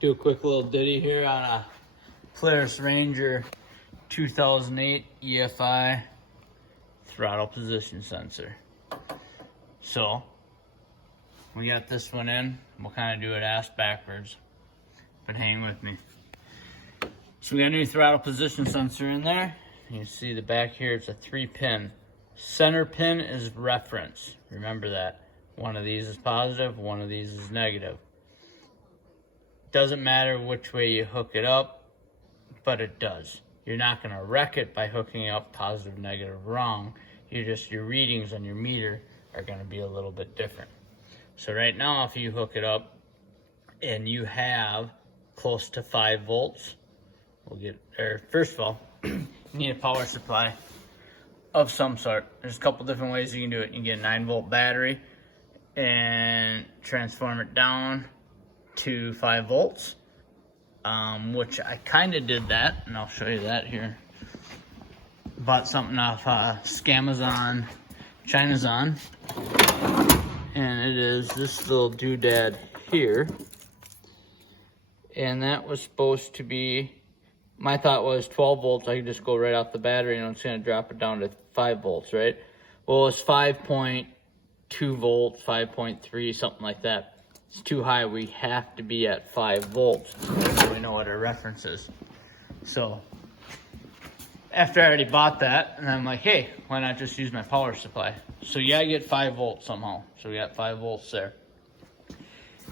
Do a quick little ditty here on a Polaris Ranger 2008 EFI throttle position sensor. So we got this one in. We'll kind of do it ass backwards, but hang with me. So we got a new throttle position sensor in there. You can see the back here, it's a 3-pin. Center pin is reference. Remember that. One of these is positive, one of these is negative. Doesn't matter which way you hook it up, but it does. You're not gonna wreck it by hooking up positive, negative, wrong. Your readings on your meter are gonna be a little bit different. So right now, if you hook it up and you have close to 5 volts, first of all, you need a power supply of some sort. There's a couple different ways you can do it. You can get a 9-volt battery and transform it down to 5 volts, which I kind of did that, and I'll show you that here. Bought something off Scamazon, Chinazon, and it is this little doodad here, and that was supposed to be, my thought was 12 volts. I could just go right off the battery and it's going to drop it down to 5 volts, right? Well, it's 5.2 volts, 5.3, something like that. It's too high. We have to be at 5 volts so we know what our reference is. So after I already bought that, and I'm like, hey, why not just use my power supply? So yeah, I get 5 volts somehow. So we got 5 volts there.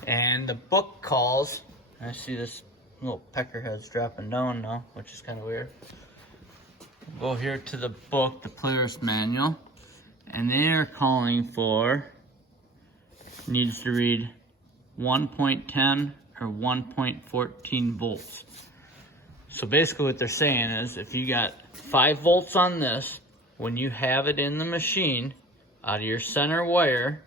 And the book calls, I see this little pecker head's dropping down now, which is kind of weird. Go here to the book, the Polaris manual, and they are calling for, needs to read 1.10 or 1.14 volts. So basically what they're saying is if you got 5 volts on this, when you have it in the machine, out of your center wire,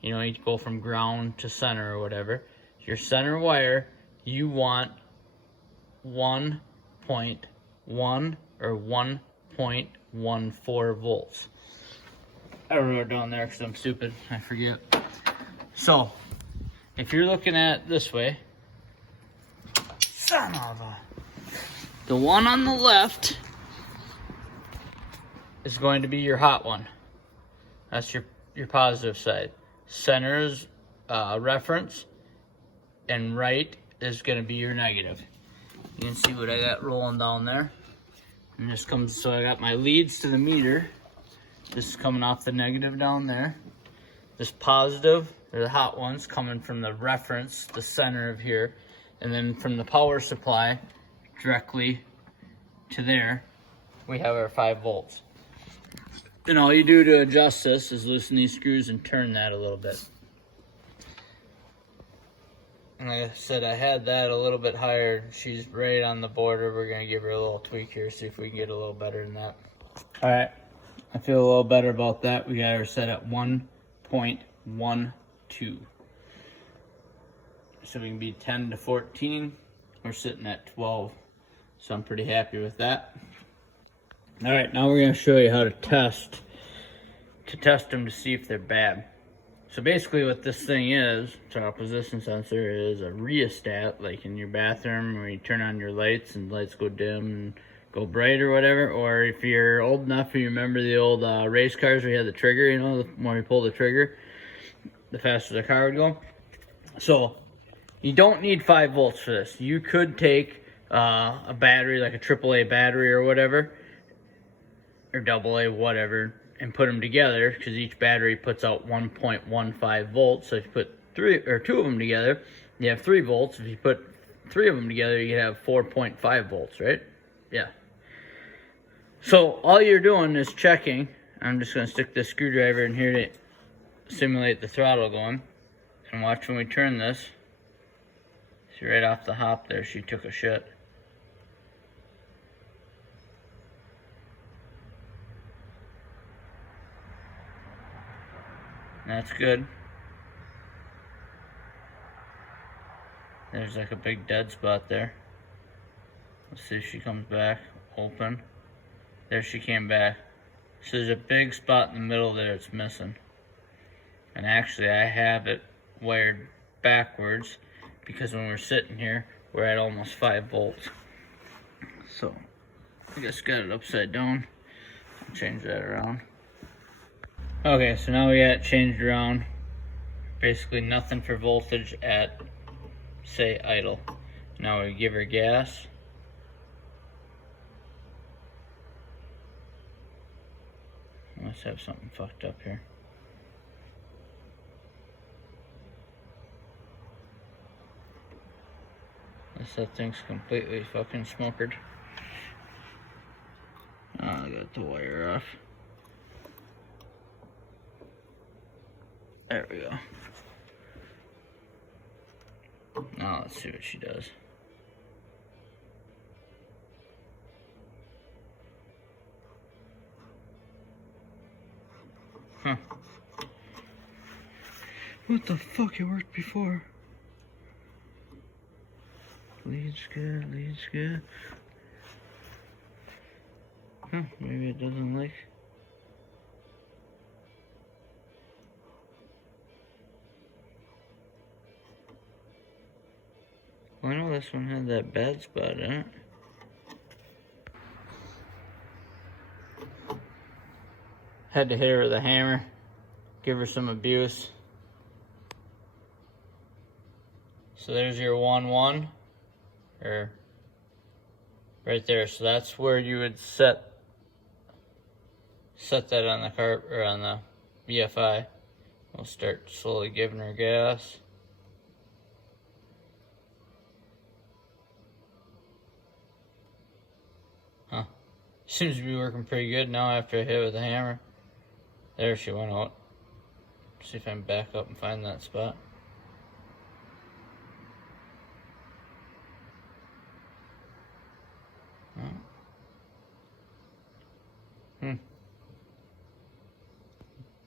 you know, you go from ground to center or whatever, your center wire, you want 1.1 or 1.14 volts. I wrote it down there because I'm stupid, I forget. So, if you're looking at it this way, son of a, the one on the left is going to be your hot one. That's your positive side. Center is reference, and right is going to be your negative. You can see what I got rolling down there. And this comes, so I got my leads to the meter. This is coming off the negative down there. This positive, or the hot ones, coming from the reference, the center of here. And then from the power supply, directly to there, we have our 5 volts. And all you do to adjust this is loosen these screws and turn that a little bit. And like I said, I had that a little bit higher. She's right on the border. We're going to give her a little tweak here, see if we can get a little better than that. All right, I feel a little better about that. We got her set at 1.12. So we can be 10 to 14. We're sitting at 12. So I'm pretty happy with that. All right, now we're going to show you how to test them to see if they're bad. So basically what this thing is, throttle position sensor, is a rheostat, like in your bathroom where you turn on your lights and lights go dim and go bright or whatever. Or if you're old enough, you remember the old race cars where you had the trigger, you know, the more you pull the trigger, the faster the car would go. So you don't need 5 volts for this. You could take a battery, like a AAA battery or whatever, or AA, whatever, and put them together, because each battery puts out 1.15 volts. So if you put 2 of them together, you have 3 volts. If you put 3 of them together, you have 4.5 volts, right? Yeah. So all you're doing is checking. I'm just going to stick this screwdriver in here to simulate the throttle going. And watch when we turn this. See, right off the hop there, she took a shit. That's good. There's like a big dead spot there. Let's see if she comes back. Open. There she came back. So there's a big spot in the middle there it's missing. And actually I have it wired backwards because when we're sitting here, we're at almost 5 volts. So I just got it upside down. I'll change that around. Okay, so now we got it changed around. Basically nothing for voltage at, say, idle. Now we give her gas. Let's have something fucked up here. That thing's completely fucking smokered. Oh, I got the wire off. There we go. Now let's see what she does. Huh. What the fuck? It worked before. Lead's good, lead's good. Huh, maybe it doesn't like. Well, I know this one had that bad spot in it. Had to hit her with a hammer, give her some abuse. So there's your 1-1, or right there. So that's where you would set that on the cart or on the BFI. We'll start slowly giving her gas. Huh. Seems to be working pretty good now after I hit it with a hammer. There she went out. See if I can back up and find that spot.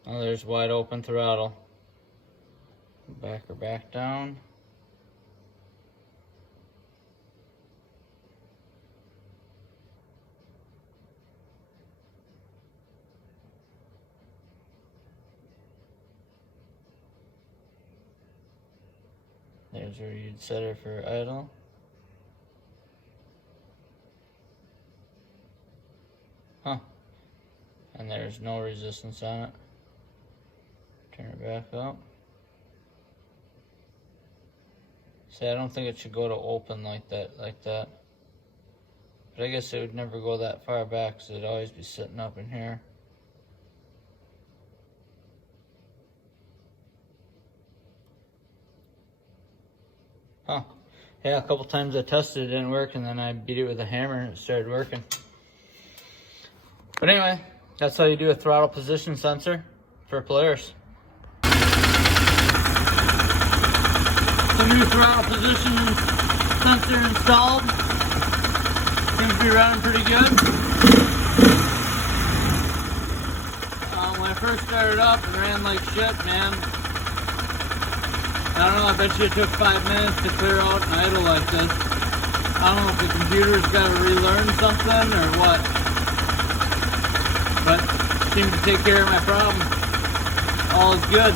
Oh, there's wide open throttle. Back her back down. There's where you'd set her for idle. Huh. And there's no resistance on it. Turn it back up. See, I don't think it should go to open like that. But I guess it would never go that far back, because it'd always be sitting up in here. Huh. Yeah, a couple times I tested it, didn't work, and then I beat it with a hammer and it started working. But anyway, that's how you do a throttle position sensor for polairs. The new throttle position sensor installed. Seems to be running pretty good. When I first started up, it ran like shit, man. I don't know, I bet you it took 5 minutes to clear out an idle like this. I don't know if the computer's got to relearn something or what. But it seemed to take care of my problem. All is good.